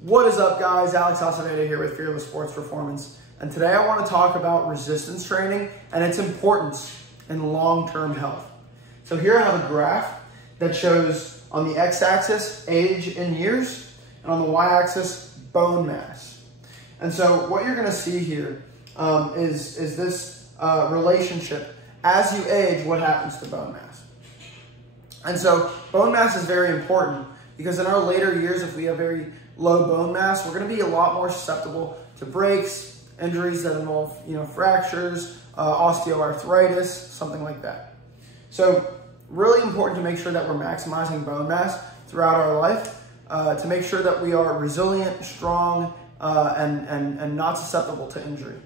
What is up, guys? Alex Acevedo here with Fearless Sports Performance. And today I want to talk about resistance training and its importance in long-term health. So here I have a graph that shows on the x-axis age in years and on the y-axis bone mass. And so what you're going to see here is this relationship. As you age, what happens to bone mass? And so bone mass is very important because in our later years, if we have very low bone mass, we're going to be a lot more susceptible to breaks, injuries that involve, fractures, osteoarthritis, something like that. So really important to make sure that we're maximizing bone mass throughout our life, to make sure that we are resilient, strong, and not susceptible to injury.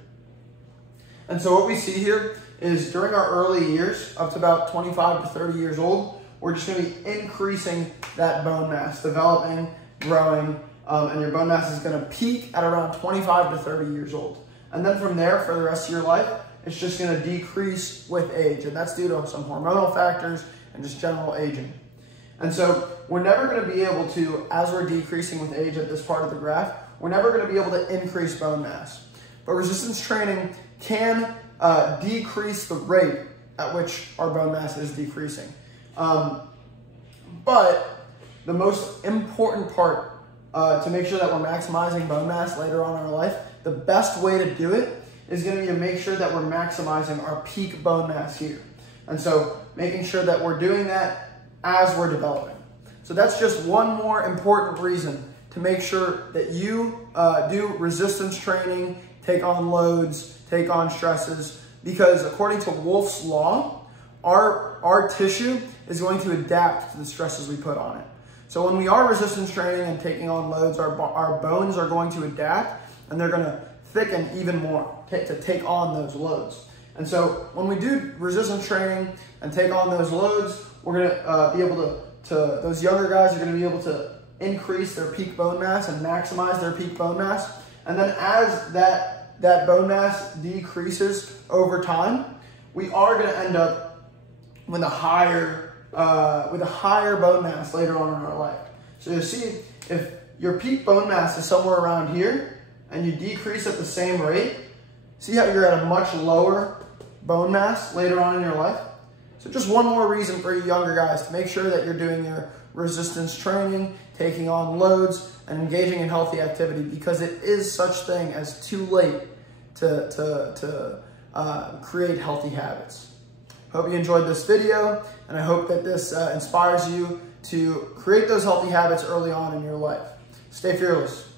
And so what we see here is during our early years, up to about 25 to 30 years old, we're just going to be increasing that bone mass, developing, growing, and your bone mass is going to peak at around 25 to 30 years old. And then from there, for the rest of your life, it's just going to decrease with age. And that's due to some hormonal factors and just general aging. And so we're never going to be able to, as we're decreasing with age at this part of the graph, we're never going to be able to increase bone mass. But resistance training can decrease the rate at which our bone mass is decreasing. But the most important part to make sure that we're maximizing bone mass later on in our life, the best way to do it is going to be to make sure that we're maximizing our peak bone mass here. And so making sure that we're doing that as we're developing. So that's just one more important reason to make sure that you do resistance training, take on loads, take on stresses, because according to Wolff's Law, our tissue is going to adapt to the stresses we put on it. So when we are resistance training and taking on loads, our bones are going to adapt and they're going to thicken even more to take on those loads. And so when we do resistance training and take on those loads, we're going to be able to those younger guys are going to be able to increase their peak bone mass and maximize their peak bone mass. And then as that bone mass decreases over time, we are going to end up with a higher bone mass later on in our life. So you see, if your peak bone mass is somewhere around here and you decrease at the same rate, see how you're at a much lower bone mass later on in your life? So just one more reason for you younger guys to make sure that you're doing your resistance training, taking on loads, and engaging in healthy activity, because it is such thing as too late to create healthy habits. Hope you enjoyed this video, and I hope that this inspires you to create those healthy habits early on in your life. Stay fearless.